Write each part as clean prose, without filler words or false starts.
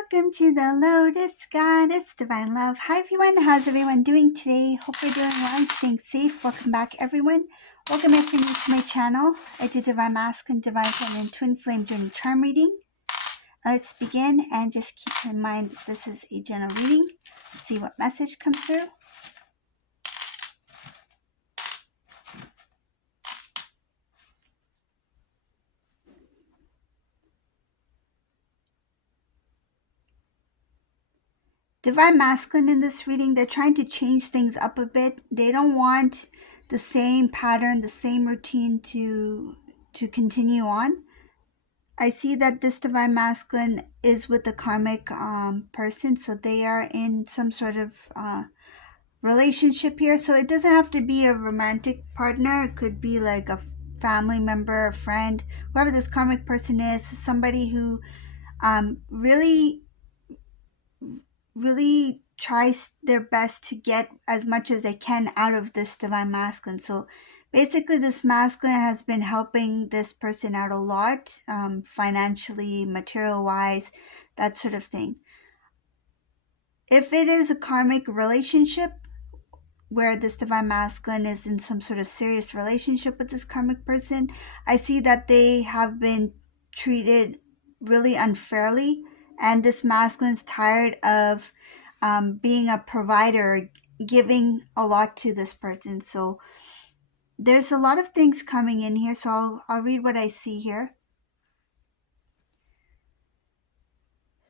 welcome to the Lotus Goddess Divine Love. Hi everyone, how's everyone doing today? Hope you're doing well and staying safe. Welcome back everyone. Welcome if you're new to my channel. I do Divine Masculine, Divine Feminine, Twin Flame Journey Charm Reading. Let's begin and just keep in mind that this is a general reading. Let's see what message comes through. Divine Masculine in this reading, they're trying to change things up a bit. They don't want the same pattern, the same routine to continue on. I see that this Divine Masculine is with a karmic person, so they are in some sort of relationship here. So it doesn't have to be a romantic partner. It could be like a family member, a friend, whoever this karmic person is, somebody who really tries their best to get as much as they can out of this Divine Masculine. So basically this masculine has been helping this person out a lot, financially, material wise, that sort of thing. If it is a karmic relationship where this Divine Masculine is in some sort of serious relationship with this karmic person, I see that they have been treated really unfairly, and this masculine is tired of being a provider, giving a lot to this person. So there's a lot of things coming in here, so I'll read what I see here.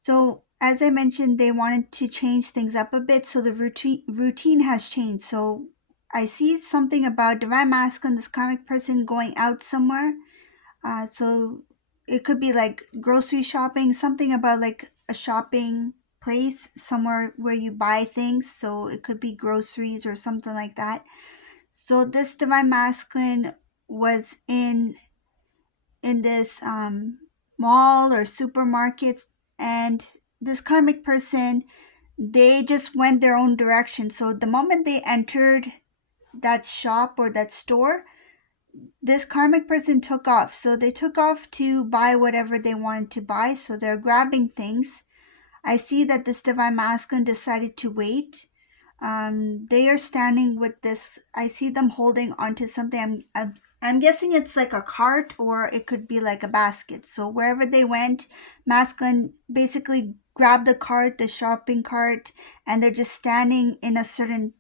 So as I mentioned, they wanted to change things up a bit, so the routine has changed. So I see something about Divine Masculine, this karmic person, going out somewhere. So it could be like grocery shopping, something about like a shopping place, somewhere where you buy things. So it could be groceries or something like that. So this Divine Masculine was in this mall or supermarkets, and this karmic person, they just went their own direction. So the moment they entered that shop or that store, this karmic person took off. So they took off to buy whatever they wanted to buy. So they're grabbing things. I see that this Divine Masculine decided to wait. They are standing with this. I see them holding onto something. I'm guessing it's like a cart, or it could be like a basket. So wherever they went, masculine basically grabbed the cart, the shopping cart, and they're just standing in a certain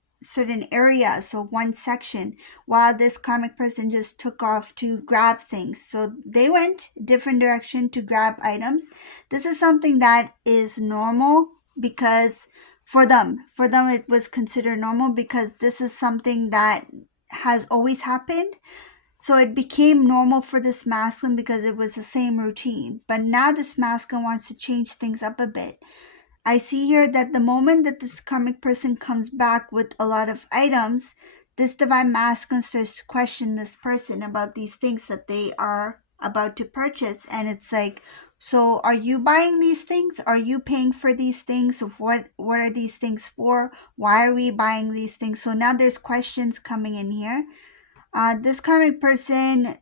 area, so one section, while this karmic person just took off to grab things. So they went different direction to grab items. This is something that is normal, because for them it was considered normal, because this is something that has always happened. So it became normal for this masculine because it was the same routine. But now this masculine wants to change things up a bit. I see here that the moment that this karmic person comes back with a lot of items, this Divine Masculine starts to question this person about these things that they are about to purchase. And it's like, so are you buying these things? Are you paying for these things? What are these things for? Why are we buying these things? So now there's questions coming in here. This karmic person,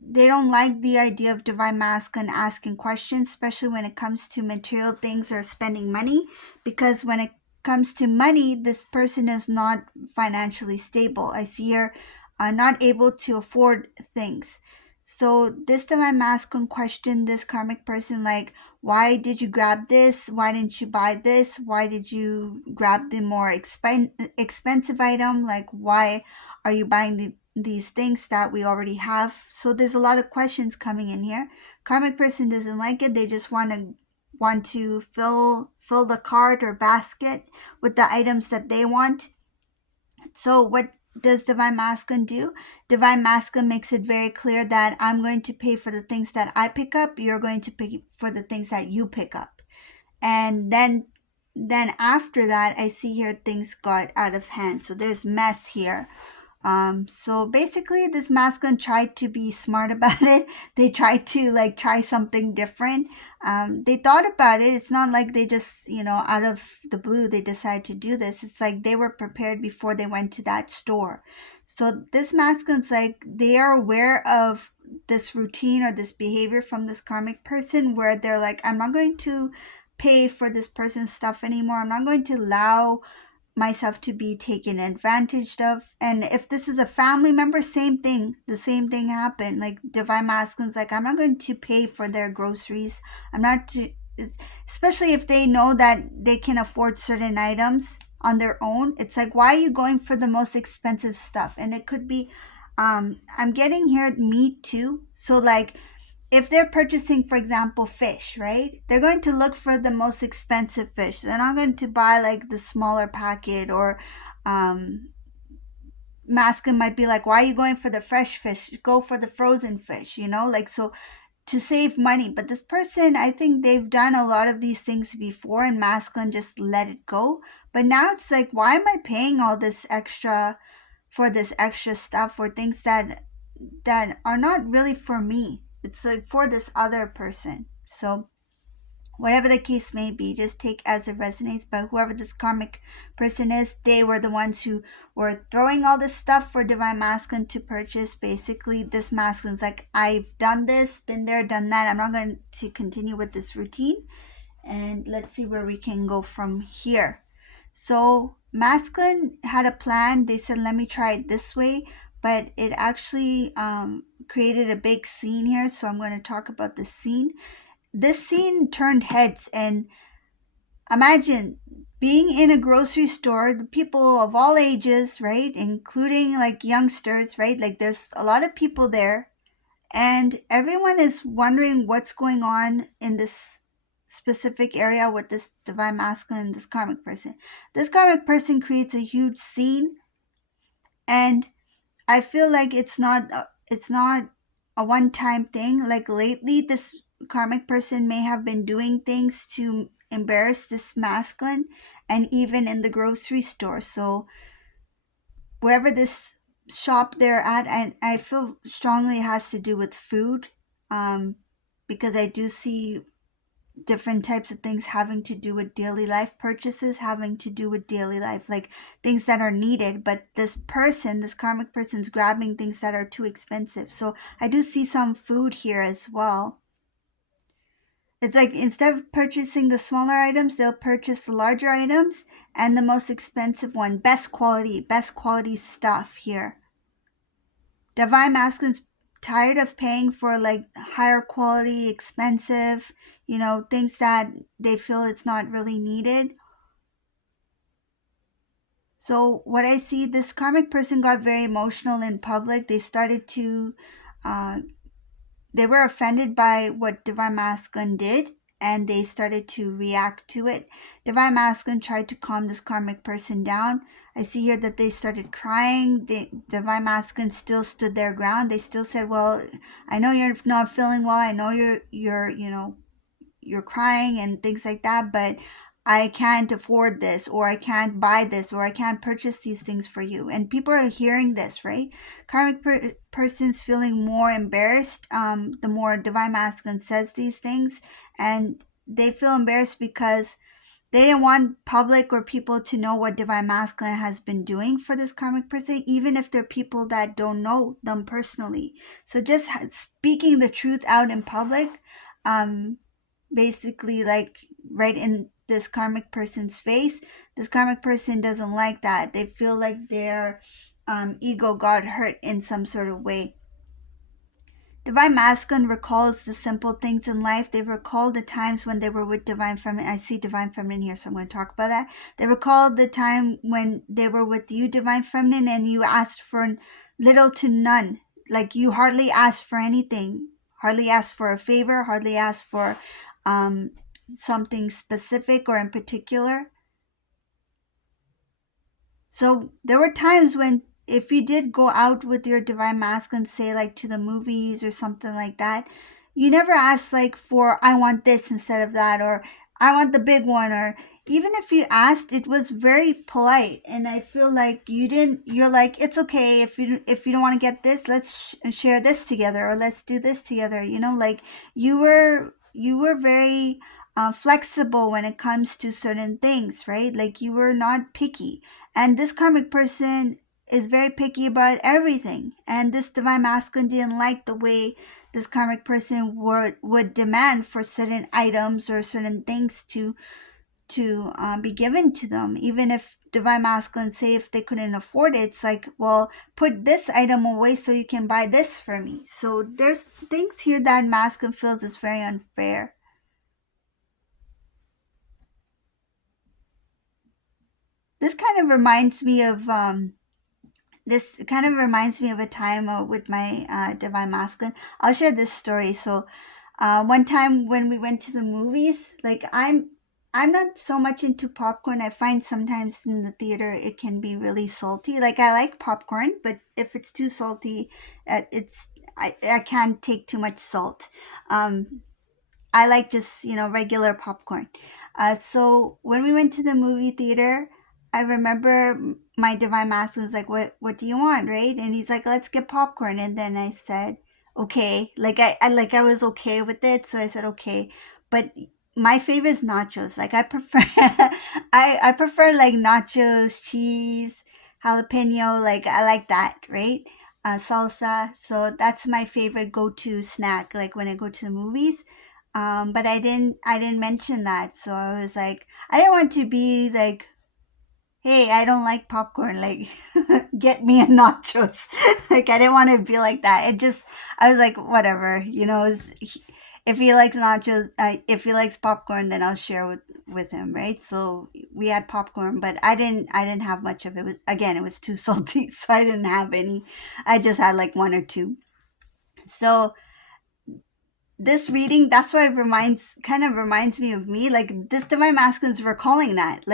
they don't like the idea of Divine Masculine asking questions, especially when it comes to material things or spending money, because when it comes to money, this person is not financially stable. I see her not able to afford things. So this Divine Masculine questioned this karmic person, like, why did you grab this? Why didn't you buy this? Why did you grab the more expensive item? Like, why are you buying these things that we already have? So there's a lot of questions coming in here. Karmic person doesn't like it. They just want to fill the cart or basket with the items that they want. So what does Divine Masculine do? Divine Masculine makes it very clear that I'm going to pay for the things that I pick up. You're going to pay for the things that you pick up. And then after that, I see here things got out of hand. So there's mess here. So basically this masculine tried to be smart about it. They tried to like try something different. They thought about it. It's not like they just, out of the blue, they decided to do this. It's like they were prepared before they went to that store. So this masculine's like, they are aware of this routine or this behavior from this karmic person, where they're like, I'm not going to pay for this person's stuff anymore. I'm not going to allow myself to be taken advantage of. And if this is a family member, same thing. The same thing happened. Like divine masculine's like, I'm not going to pay for their groceries. I'm not to, especially if they know that they can afford certain items on their own. It's like, why are you going for the most expensive stuff? And it could be, I'm getting here meat too. So like, if they're purchasing, for example, fish, right? They're going to look for the most expensive fish. They're not going to buy like the smaller packet, or masculine might be like, why are you going for the fresh fish? Go for the frozen fish, like, so to save money. But this person, I think they've done a lot of these things before, and masculine just let it go. But now it's like, why am I paying all this extra for this extra stuff, or things that are not really for me? It's like for this other person. So whatever the case may be, just take as it resonates. But whoever this karmic person is, they were the ones who were throwing all this stuff for divine masculine to purchase. Basically, this masculine's like, I've done this, been there, done that. I'm not going to continue with this routine. And let's see where we can go from here. So masculine had a plan. They said, let me try it this way. But it actually created a big scene here. So I'm going to talk about the scene. This scene turned heads, and imagine being in a grocery store, the people of all ages, right? Including like youngsters, right? Like there's a lot of people there, and everyone is wondering what's going on in this specific area with this divine masculine and this karmic person. This karmic person creates a huge scene, and I feel like it's not a one-time thing. Like lately, this karmic person may have been doing things to embarrass this masculine, and even in the grocery store. So wherever this shop they're at, and I feel strongly it has to do with food, because I do see different types of things having to do with daily life purchases, having to do with daily life, like things that are needed. But this karmic person's grabbing things that are too expensive. So I do see some food here as well. It's like, instead of purchasing the smaller items, they'll purchase the larger items and the most expensive one, best quality stuff here. Divine masculine's tired of paying for like higher quality, expensive, things that they feel it's not really needed. So what I see, this karmic person got very emotional in public. They started to, they were offended by what divine masculine did, and they started to react to it. Divine masculine tried to calm this karmic person down. I see here that they started crying. The divine masculine still stood their ground. They still said, well, I know you're not feeling well. I know you're crying and things like that, but I can't afford this, or I can't buy this, or I can't purchase these things for you. And people are hearing this, right? Karmic person's feeling more embarrassed the more divine masculine says these things, and they feel embarrassed because they didn't want public or people to know what divine masculine has been doing for this karmic person, even if they're people that don't know them personally. So just speaking the truth out in public, basically like right in this karmic person's face, this karmic person doesn't like that. They feel like their ego got hurt in some sort of way. Divine masculine recalls the simple things in life. They recall the times when they were with divine feminine. I see divine feminine here, so I'm going to talk about that. They recall the time when they were with you, divine feminine, and you asked for little to none. Like you hardly asked for anything, hardly asked for a favor, hardly asked for something specific or in particular. So there were times when, if you did go out with your divine masculine, say like to the movies or something like that, you never asked like for, I want this instead of that, or I want the big one, or even if you asked, it was very polite. And I feel like you're like, it's okay if you don't want to get this, let's share this together, or let's do this together. Like you were very flexible when it comes to certain things, right? Like you were not picky. And this karmic person is very picky about everything, and this divine masculine didn't like the way this karmic person would demand for certain items or certain things to be given to them, even if divine masculine say if they couldn't afford it, it's like, well, put this item away so you can buy this for me. So there's things here that masculine feels is very unfair. This kind of reminds me of a time with my divine masculine. I'll share this story. So one time when we went to the movies, like I'm not so much into popcorn. I find sometimes in the theater it can be really salty. Like I like popcorn, but if it's too salty, it's I can't take too much salt. I like just, regular popcorn. So when we went to the movie theater, I remember my divine masculine was like, what do you want, right? And he's like, let's get popcorn. And then I said, okay. Like I was okay with it. So I said, okay. But my favorite is nachos. Like I prefer, I prefer like nachos, cheese, jalapeno. Like I like that, right? Salsa. So that's my favorite go-to snack. Like when I go to the movies. But I didn't mention that. So I was like, I didn't want to be like, hey, I don't like popcorn. Like, get me a nachos. Like, I didn't want to be like that. I was like, whatever, if he likes nachos, if he likes popcorn, then I'll share with him, right? So we had popcorn, but I didn't have much of it. It was too salty, so I didn't have any. I just had like one or two. So this reading, that's why it reminds me of me. Like this divine masculine is recalling that,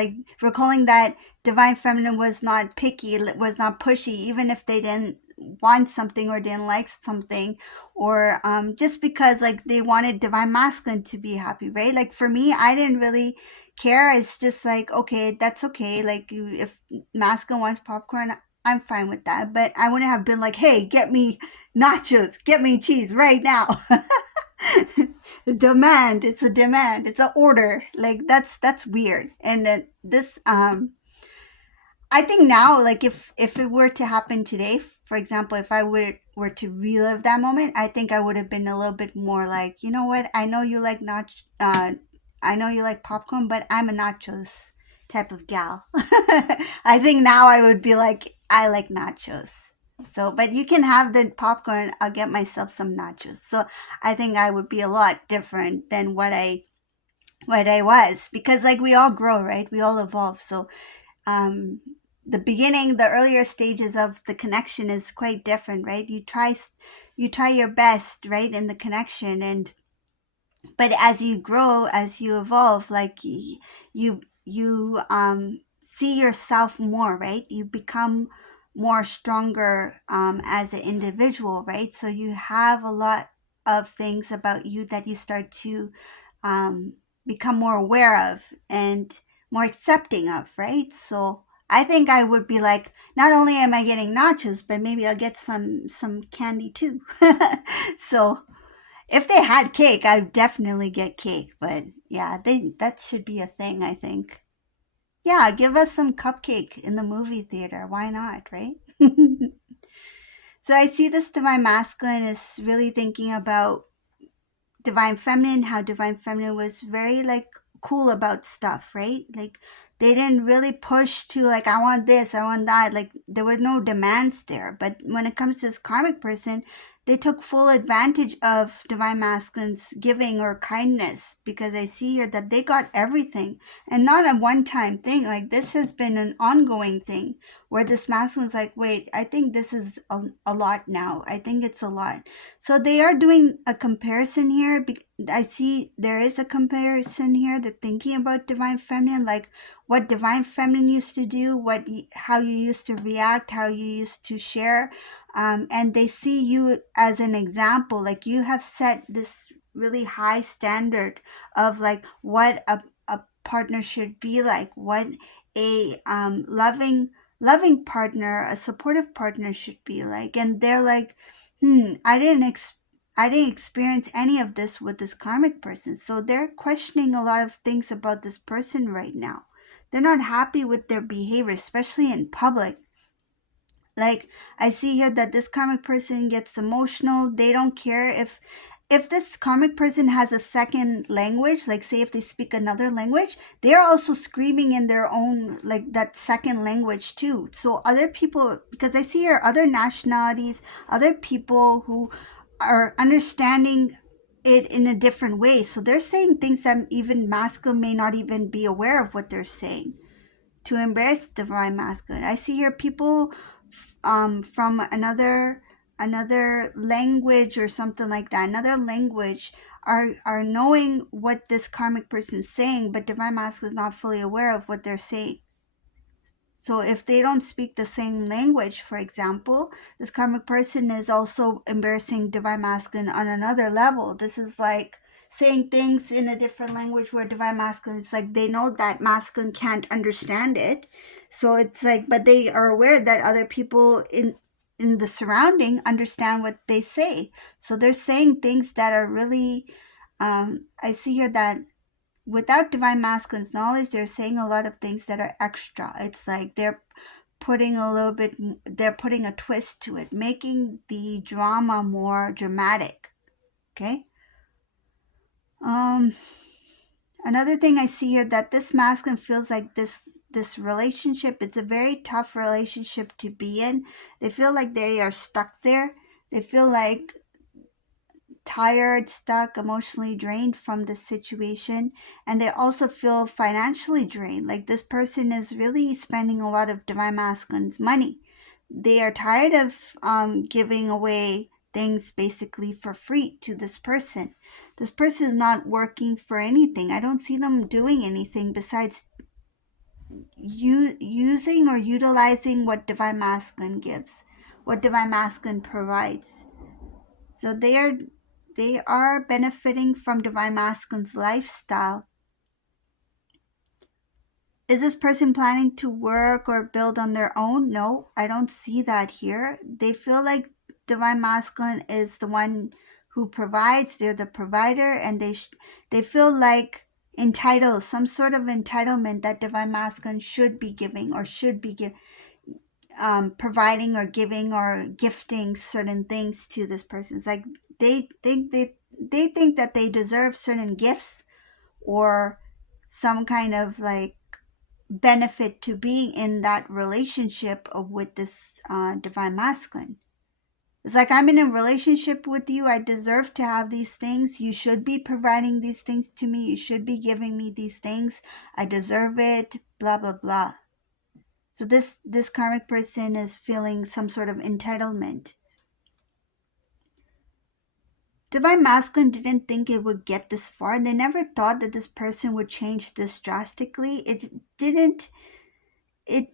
divine feminine was not picky, was not pushy, even if they didn't want something or didn't like something, or just because like they wanted divine masculine to be happy, right? Like for me, I didn't really care. It's just like, okay, that's okay. Like if masculine wants popcorn, I'm fine with that. But I wouldn't have been like, hey, get me nachos, get me cheese right now. Demand, it's a demand, it's an order. Like that's weird. And then this I think now, like if it were to happen today, for example, if I were to relive that moment, I think I would have been a little bit more like, you know what, I know you like popcorn, but I'm a nachos type of gal. I think now I would be like, I like nachos. So, but you can have the popcorn. I'll get myself some nachos. So, I think I would be a lot different than what I was, because like we all grow, right? We all evolve. So, um, the earlier stages of the connection is quite different, right? You try your best, right, in the connection, and but as you grow, as you evolve, like you see yourself more, right? You become more stronger as an individual, right? So you have a lot of things about you that you start to um, become more aware of and more accepting of, right? So I think I would be like, not only am I getting nachos, but maybe I'll get some candy too. So if they had cake, I'd definitely get cake. But yeah, that should be a thing, I think. Yeah, give us some cupcake in the movie theater. Why not, right? So I see this divine masculine is really thinking about divine feminine, how divine feminine was very like cool about stuff, right? Like they didn't really push to like, I want this, I want that. Like there were no demands there. But when it comes to this karmic person, they took full advantage of divine masculine's giving or kindness, because I see here that they got everything, and not a one-time thing. Like this has been an ongoing thing where this masculine's like, wait, I think this is a lot now. I think it's a lot. So they are doing a comparison here. I see there is a comparison here. They're thinking about divine feminine, like what divine feminine used to do, how you used to react, how you used to share, and they see you as an example. Like you have set this really high standard of like what a partner should be like, what a loving partner, a supportive partner should be like, and they're like, I didn't experience any of this with this karmic person. So they're questioning a lot of things about this person right now. They're not happy with their behavior, especially in public. Like, I see here that this karmic person gets emotional. They don't care if this karmic person has a second language, like say if they speak another language, they're also screaming in their own, like that second language too. So other people, because I see here other nationalities, other people who are understanding it in a different way. So they're saying things that even masculine may not even be aware of what they're saying to embrace divine masculine. I see here people from another language or something like that, another language, are knowing what this karmic person is saying, but divine masculine is not fully aware of what they're saying. So if they don't speak the same language, for example, this karmic person is also embarrassing divine masculine on another level. This is like saying things in a different language where divine masculine, it's like they know that masculine can't understand it. So it's like, but they are aware that other people in the surrounding understand what they say. So they're saying things that are really, I see here that without divine masculine's knowledge, they're saying a lot of things that are extra. It's like they're putting a little bit, they're putting a twist to it, making the drama more dramatic. Okay. Um, Another thing I see here, that this masculine feels like this relationship, it's a very tough relationship to be in. They feel like they are stuck there. They feel like tired, stuck, emotionally drained from the situation. And they also feel financially drained. Like this person is really spending a lot of divine masculine's money. They are tired of giving away things basically for free to this person. This person is not working for anything. I don't see them doing anything besides using or utilizing what divine masculine gives, what divine masculine provides. So they are benefiting from divine masculine's lifestyle. Is this person planning to work or build on their own? No, I don't see that here. They feel like divine masculine is the one who provides. They're the provider, and they feel like entitled, some sort of entitlement that divine masculine should be giving or should be providing or giving or gifting certain things to this person. It's like they think that they deserve certain gifts or some kind of like benefit to being in that relationship with this divine masculine. It's like, I'm in a relationship with you. I deserve to have these things. You should be providing these things to me. You should be giving me these things. I deserve it. Blah blah blah. So this karmic person is feeling some sort of entitlement. Divine masculine didn't think it would get this far. They never thought that this person would change this drastically. It didn't. It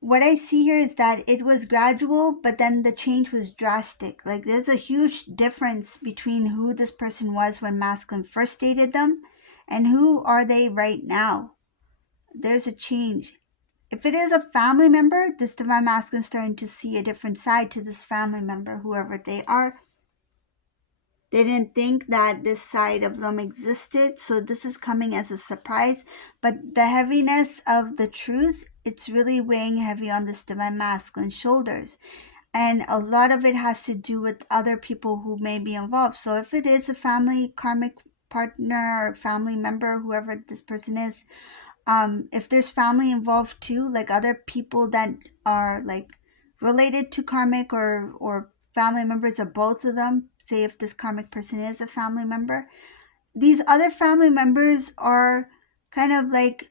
What I see here is that it was gradual, but then the change was drastic. Like, there's a huge difference between who this person was when masculine first dated them and who are they right now. There's a change. If it is a family member, this divine masculine is starting to see a different side to this family member, whoever they are. They didn't think that this side of them existed, so this is coming as a surprise. But the heaviness of the truth, it's really weighing heavy on this divine masculine shoulders. And a lot of it has to do with other people who may be involved. So if it is a family karmic partner or family member, whoever this person is, if there's family involved too, like other people that are like related to karmic or family members of both of them, say if this karmic person is a family member, these other family members are kind of like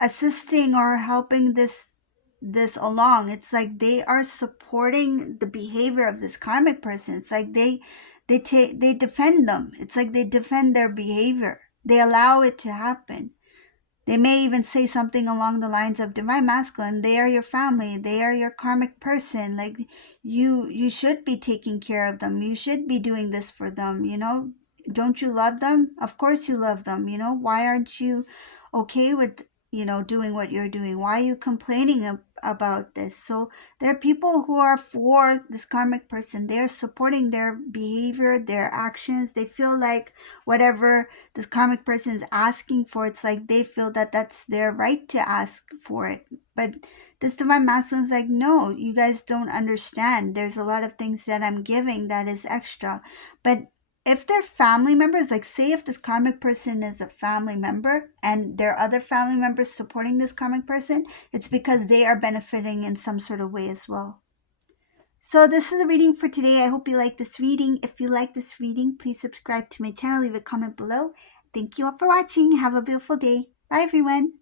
assisting or helping this along. It's like they are supporting the behavior of this karmic person. It's like they defend them. It's like they defend their behavior. They allow it to happen. They may even say something along the lines of, divine masculine, they are your family, they are your karmic person. Like, you should be taking care of them. You should be doing this for them, you know? Don't you love them? Of course you love them, you know? Why aren't you okay with, doing what you're doing? Why are you complaining about this. So there are people who are for this karmic person. They're supporting their behavior, their actions. They feel like whatever this karmic person is asking for, it's like they feel that that's their right to ask for it. But this divine masculine is like, no, you guys don't understand. There's a lot of things that I'm giving that is extra. But if they're family members, like say if this karmic person is a family member and there are other family members supporting this karmic person, it's because they are benefiting in some sort of way as well. So this is the reading for today. I hope you like this reading. If you like this reading, please subscribe to my channel, leave a comment below. Thank you all for watching. Have a beautiful day. Bye everyone.